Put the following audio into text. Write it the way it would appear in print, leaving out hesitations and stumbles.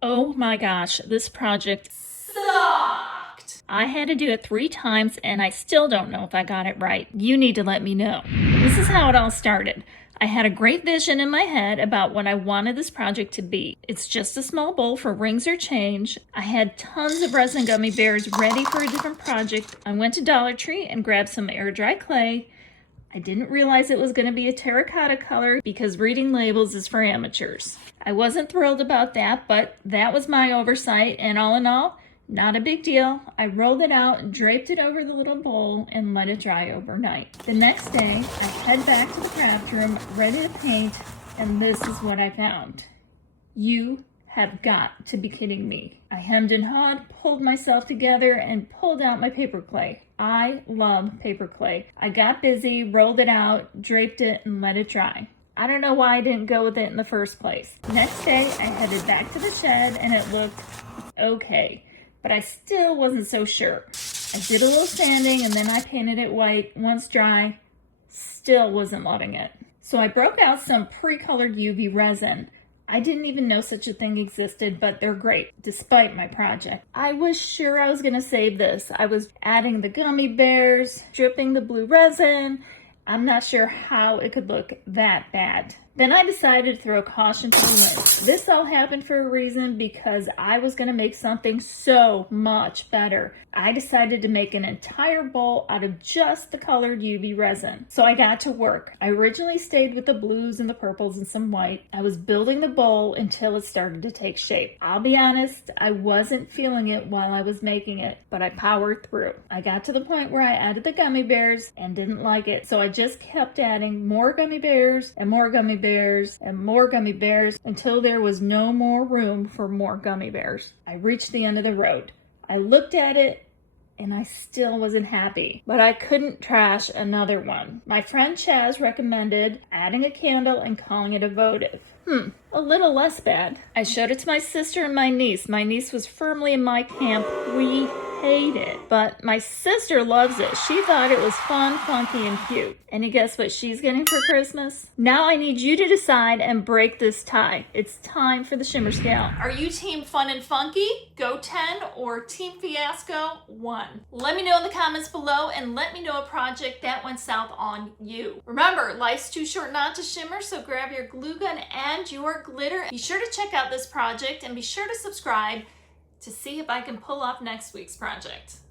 Oh my gosh, this project sucked. I had to do it 3 times and I still don't know if I got it right. You need to let me know. This is how it all started. I had a great vision in my head about what I wanted this project to be. It's just a small bowl for rings or change. I had tons of resin gummy bears ready for a different project. I went to Dollar Tree and grabbed some air dry clay. I didn't realize it was going to be a terracotta color because reading labels is for amateurs. I wasn't thrilled about that, but that was my oversight, and all in all, not a big deal. I rolled it out and draped it over the little bowl and let it dry overnight. The next day, I head back to the craft room ready to paint, and this is what I found. You have got to be kidding me. I hemmed and hawed, pulled myself together, and pulled out my paper clay. I love paper clay. I got busy, rolled it out, draped it, and let it dry. I don't know why I didn't go with it in the first place. Next day, I headed back to the shed, and it looked okay, but I still wasn't so sure. I did a little sanding, and then I painted it white. Once dry, still wasn't loving it. So I broke out some pre-colored UV resin. I didn't even know such a thing existed, but they're great, despite my project. I was sure I was gonna save this. I was adding the gummy bears, dripping the blue resin. I'm not sure how it could look that bad. Then I decided to throw caution to the wind. This all happened for a reason, because I was gonna make something so much better. I decided to make an entire bowl out of just the colored UV resin. So I got to work. I originally stayed with the blues and the purples and some white. I was building the bowl until it started to take shape. I'll be honest, I wasn't feeling it while I was making it, but I powered through. I got to the point where I added the gummy bears and didn't like it, so I just kept adding more gummy bears and more gummy bears and more gummy bears until there was no more room for more gummy bears. I reached the end of the road. I looked at it and I still wasn't happy, but I couldn't trash another one. My friend Chaz recommended adding a candle and calling it a votive. A little less bad. I showed it to my sister and my niece. My niece was firmly in my camp. We hate it, but my sister loves it. She thought it was fun, funky, and cute. And you guess what she's getting for Christmas? Now I need you to decide and break this tie. It's time for the shimmer scale. Are you team fun and funky, go 10, or team Fiasco, 1? Let me know in the comments below, and let me know a project that went south on you. Remember, life's too short not to shimmer, so grab your glue gun and your glitter. Be sure to check out this project and be sure to subscribe to see if I can pull off next week's project.